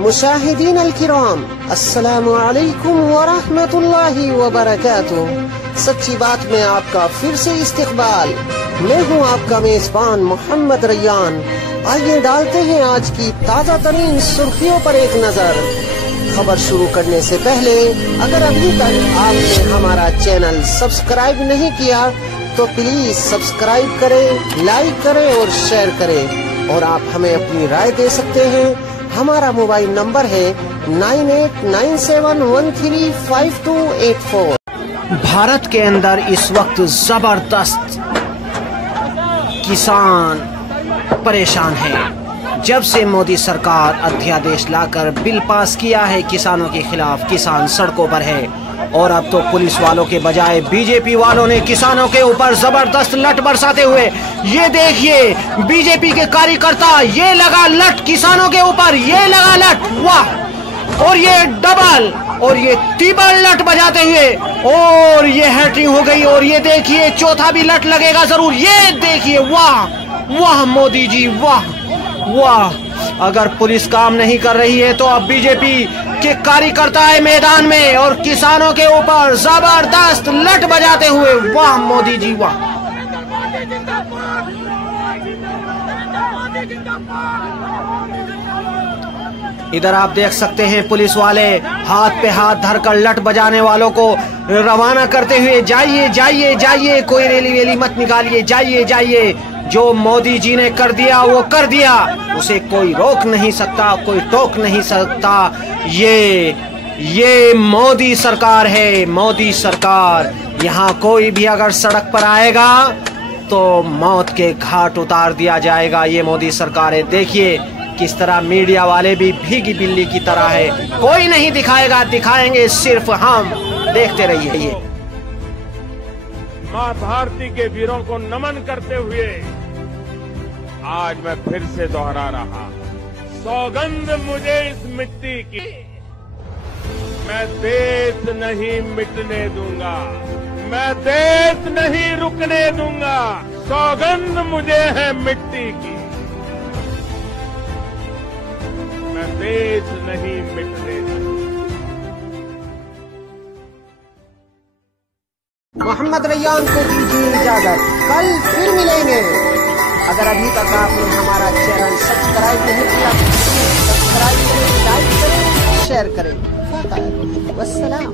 मुशाहिदीन अल-किराम, अस्सलामु अलैकुम व रहमतुल्लाहि व बरकातुहू। सच्ची बात में आपका फिर से इस्तकबाल। मैं हूँ आपका मेजबान मोहम्मद रैयान। आइए डालते हैं आज की ताज़ा तरीन सुर्खियों पर एक नजर। खबर शुरू करने से पहले अगर अभी तक आपने हमारा चैनल सब्सक्राइब नहीं किया तो प्लीज सब्सक्राइब करें, लाइक करें और शेयर करें। और आप हमें अपनी राय दे सकते हैं। हमारा मोबाइल नंबर है 9897135284। भारत के अंदर इस वक्त जबरदस्त किसान परेशान है। जब से मोदी सरकार अध्यादेश लाकर बिल पास किया है किसानों के खिलाफ, किसान सड़कों पर है। और अब तो पुलिस वालों के बजाय बीजेपी वालों ने किसानों के ऊपर जबरदस्त लठ बरसाते हुए, ये देखिए बीजेपी के कार्यकर्ता, ये लगा लठ किसानों के ऊपर, ये लगा लठ, वाह। और ये डबल और ये ट्रिपल लठ बजाते हुए, और ये हैट्रिक हो गई। और ये देखिए चौथा भी लठ लगेगा जरूर। ये देखिए, वाह वाह मोदी जी, वाह वाह। अगर पुलिस काम नहीं कर रही है तो अब बीजेपी के कार्यकर्ता है मैदान में और किसानों के ऊपर जबरदस्त लठ बजाते हुए, वाह मोदी जी, वाह। इधर आप देख सकते हैं पुलिस वाले हाथ पे हाथ धरकर लठ बजाने वालों को रवाना करते हुए, जाइए जाइए जाइए, कोई रैली वेली मत निकालिए, जाइए जाइए। जो मोदी जी ने कर दिया वो कर दिया, उसे कोई रोक नहीं सकता, कोई टोक नहीं सकता। ये मोदी सरकार है, मोदी सरकार। यहाँ कोई भी अगर सड़क पर आएगा तो मौत के घाट उतार दिया जाएगा। ये मोदी सरकार है। देखिए किस तरह मीडिया वाले भी भीगी बिल्ली की तरह है, कोई नहीं दिखाएगा, दिखाएंगे सिर्फ हम। देखते रहिए। मां भारती के वीरों को नमन करते हुए आज मैं फिर से दोहरा रहा, सौगंध मुझे इस मिट्टी की, मैं देश नहीं मिटने दूंगा, मैं देश नहीं रुकने दूंगा। सौगंध मुझे है मिट्टी की, मैं देश नहीं मिटने दूंगा। मोहम्मद रैयान को दीजिए इजाजत, कल फिर मिलेंगे। अगर अभी तक आपने हमारा चैनल सब्सक्राइब नहीं किया तो सब्सक्राइब करें, लाइक करें, शेयर करें। वस्सलाम।